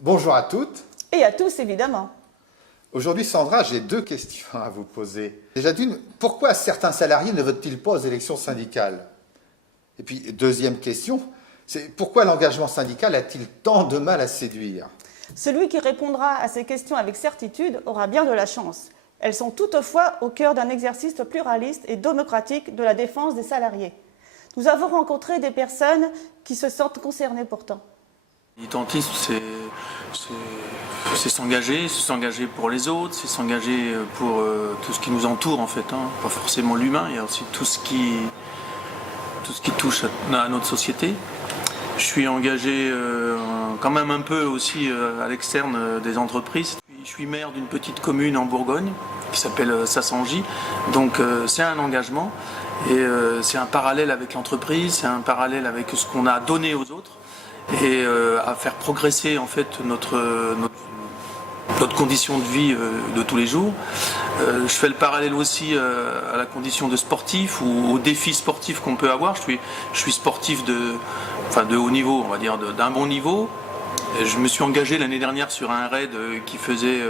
Bonjour à toutes. Et à tous, évidemment. Aujourd'hui, Sandra, j'ai deux questions à vous poser. Déjà d'une, pourquoi certains salariés ne votent-ils pas aux élections syndicales? Et puis, deuxième question, c'est pourquoi l'engagement syndical a-t-il tant de mal à séduire? Celui qui répondra à ces questions avec certitude aura bien de la chance. Elles sont toutefois au cœur d'un exercice pluraliste et démocratique de la défense des salariés. Nous avons rencontré des personnes qui se sentent concernées pourtant. Militantisme, c'est s'engager pour les autres, c'est s'engager pour tout ce qui nous entoure en fait, hein. Pas forcément l'humain, il y a aussi tout ce qui touche à notre société. Je suis engagé quand même un peu aussi à l'externe des entreprises. Je suis maire d'une petite commune en Bourgogne qui s'appelle Sassangy, donc c'est un engagement et c'est un parallèle avec l'entreprise, c'est un parallèle avec ce qu'on a donné aux autres et à faire progresser en fait notre condition de vie de tous les jours. Je fais le parallèle aussi à la condition de sportif ou aux défis sportifs qu'on peut avoir. Je suis sportif de haut niveau, on va dire, d'un bon niveau. Je me suis engagé l'année dernière sur un raid qui faisait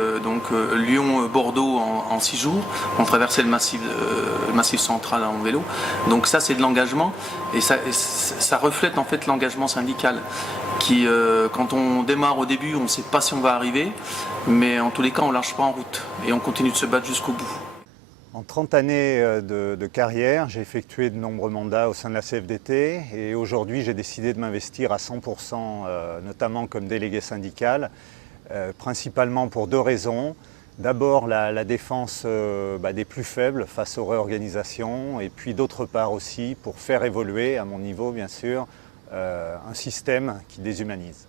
Lyon-Bordeaux en 6 jours. On traversait le massif central en vélo. Donc ça, c'est de l'engagement et ça reflète en fait l'engagement syndical qui, quand on démarre au début, on ne sait pas si on va arriver, mais en tous les cas, on ne lâche pas en route et on continue de se battre jusqu'au bout. En 30 années de carrière, j'ai effectué de nombreux mandats au sein de la CFDT et aujourd'hui j'ai décidé de m'investir à 100%, notamment comme délégué syndical, principalement pour deux raisons. D'abord la défense des plus faibles face aux réorganisations et puis d'autre part aussi pour faire évoluer, à mon niveau bien sûr, un système qui déshumanise.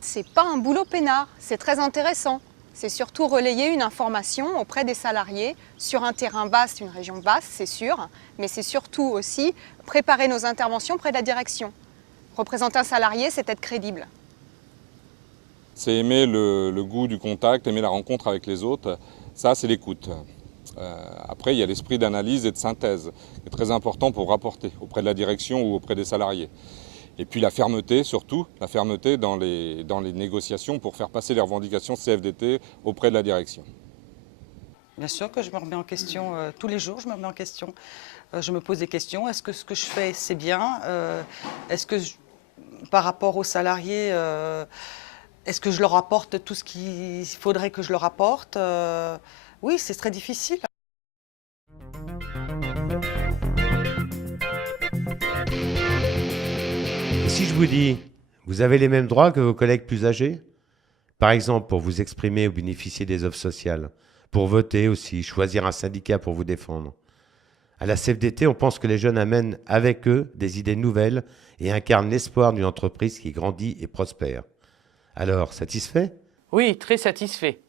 C'est pas un boulot peinard, c'est très intéressant. C'est surtout relayer une information auprès des salariés sur un terrain vaste, une région vaste, c'est sûr, mais c'est surtout aussi préparer nos interventions près de la direction. Représenter un salarié, c'est être crédible. C'est aimer le goût du contact, aimer la rencontre avec les autres, ça c'est l'écoute. Après, il y a l'esprit d'analyse et de synthèse, qui est très important pour rapporter auprès de la direction ou auprès des salariés. Et puis la fermeté, surtout, la fermeté dans les négociations pour faire passer les revendications CFDT auprès de la direction. Bien sûr que je me remets en question, tous les jours je me remets en question. Je me pose des questions, est-ce que ce que je fais c'est bien? Est-ce que par rapport aux salariés, est-ce que je leur apporte tout ce qu'il faudrait que je leur apporte? Oui, c'est très difficile. Si je vous dis, vous avez les mêmes droits que vos collègues plus âgés? Par exemple, pour vous exprimer ou bénéficier des offres sociales, pour voter aussi, choisir un syndicat pour vous défendre. À la CFDT, on pense que les jeunes amènent avec eux des idées nouvelles et incarnent l'espoir d'une entreprise qui grandit et prospère. Alors, satisfait? Oui, très satisfait.